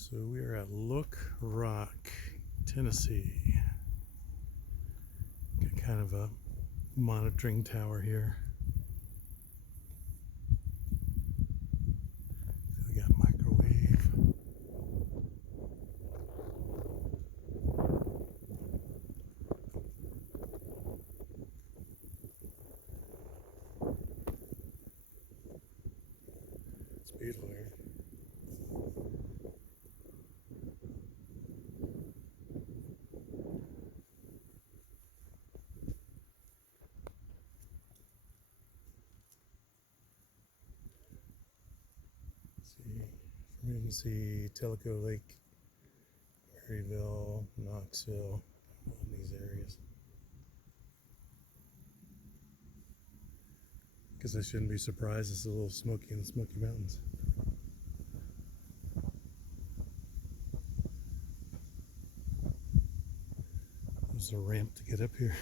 So we are at Look Rock, Tennessee. Got kind of a monitoring tower here. We got microwave. It's beautiful here. See, from here you can see Tellico Lake, Maryville, Knoxville, all in these areas. Guess I shouldn't be surprised. It's a little smoky in the Smoky Mountains. There's a ramp to get up here.